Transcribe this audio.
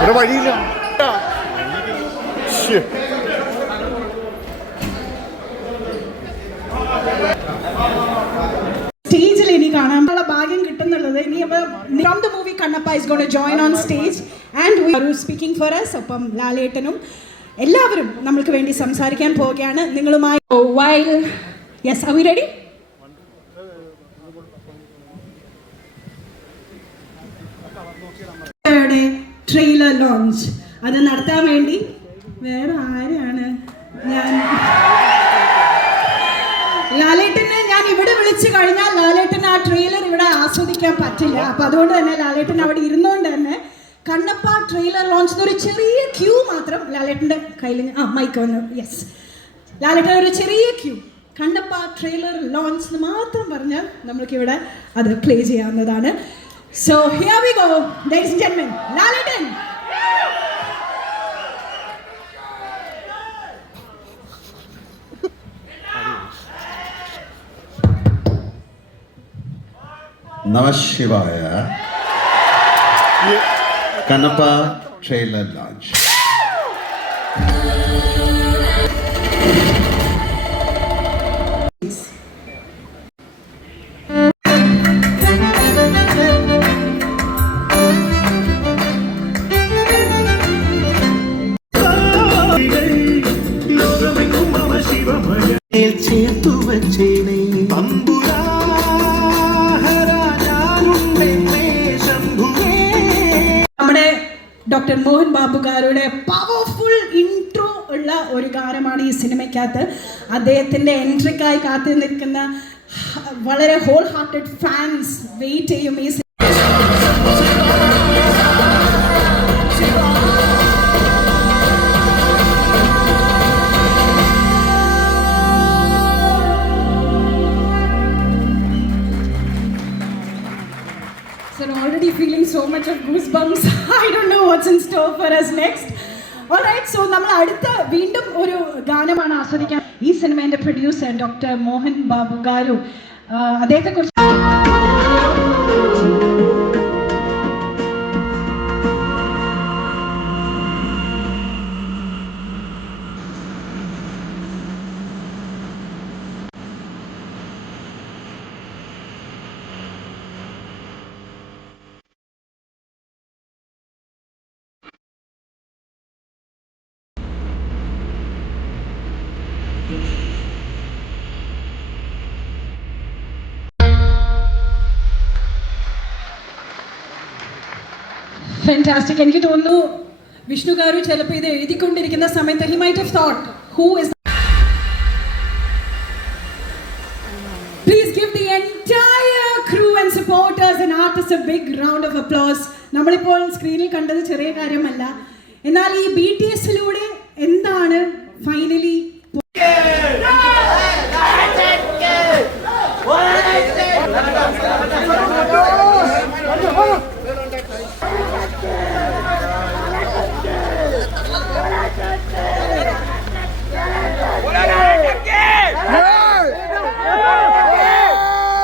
ഇവിടെ വഴിയില്ല. സ്റ്റേജിൽ ഇനി കാണാനുള്ള ഭാഗ്യം കിട്ടുന്നുള്ളത് ഇനി from the movie Kannappa is going to join on stage and we are speaking for us. ഒപ്പം ലാലേട്ടനും എല്ലാവരും നമ്മൾക്ക് വേണ്ടി സംസാരിക്കാൻ പോവുകയാണ് നിങ്ങളുമായി. while yes, are we ready? Trailer launch അത് നടത്താൻ വേണ്ടി വേറെ ആരാണ് ഞാൻ ലാലേട്ടനെ ഞാൻ ഇവിടെ വിളിച്ചു കഴിഞ്ഞാൽ ലാലേട്ടന് ആ ട്രെയിലർ ഇവിടെ ആസ്വദിക്കാൻ പറ്റില്ല. അപ്പം അതുകൊണ്ട് തന്നെ ലാലേട്ടൻ അവിടെ ഇരുന്നുകൊണ്ട് തന്നെ കണ്ണപ്പ ട്രെയിലർ ലോഞ്ചിന് ഒരു ചെറിയ ക്യൂ മാത്രം ലാലേട്ടൻ്റെ കയ്യിൽ മൈക്ക് വന്നു. യെസ്, ലാലേട്ടൻ ഒരു ചെറിയ ക്യൂ കണ്ണപ്പ ട്രെയിലർ ലോഞ്ച് മാത്രം പറഞ്ഞാൽ നമ്മൾക്കിവിടെ അത് പ്ലേ ചെയ്യാവുന്നതാണ്. So here we go, ladies and gentlemen, Laletan. Namah Shivaya. Kannappa trailer launch. നമ്മുടെ ഡോക്ടർ മോഹൻ ബാബു ഗാരുടെ പവർഫുൾ ഇൻട്രോ ഉള്ള ഒരു ഗാനമാണ് ഈ സിനിമയ്ക്കകത്ത്. അദ്ദേഹത്തിൻ്റെ എൻട്രിക്കായി കാത്തു നിൽക്കുന്ന വളരെ ഹോൾ ഹാർട്ടഡ് ഫാൻസ് വെയിറ്റ് ചെയ്യും ഈ Sir, already feeling so much of goosebumps. I don't know what's in store for us next. Alright, so നമ്മൾ അടുത്ത വീണ്ടും ഒരു ഗാനമാണ് ആസ്വദിക്കാൻ. ഈ സിനിമയുടെ പ്രൊഡ്യൂസർ ഡോക്ടർ മോഹൻ ബാബു ഗാരു, അദ്ദേഹത്തെ കുറിച്ച് ഫാന്റാസ്റ്റിക്. എനിക്ക് തോന്നുന്നു വിഷ്ണു ഗാരു ചിലപ്പോൾ ഇത് എഴുതിക്കൊണ്ടിരിക്കുന്ന സമയത്ത് he might have thought who is. Please give the entire crew and supporters and artists a big round of applause. നമ്മളിപ്പോൾ സ്ക്രീനിൽ കണ്ടത് ചെറിയ കാര്യമല്ല, എന്നാൽ ഈ BTSലൂടെ എന്താണ്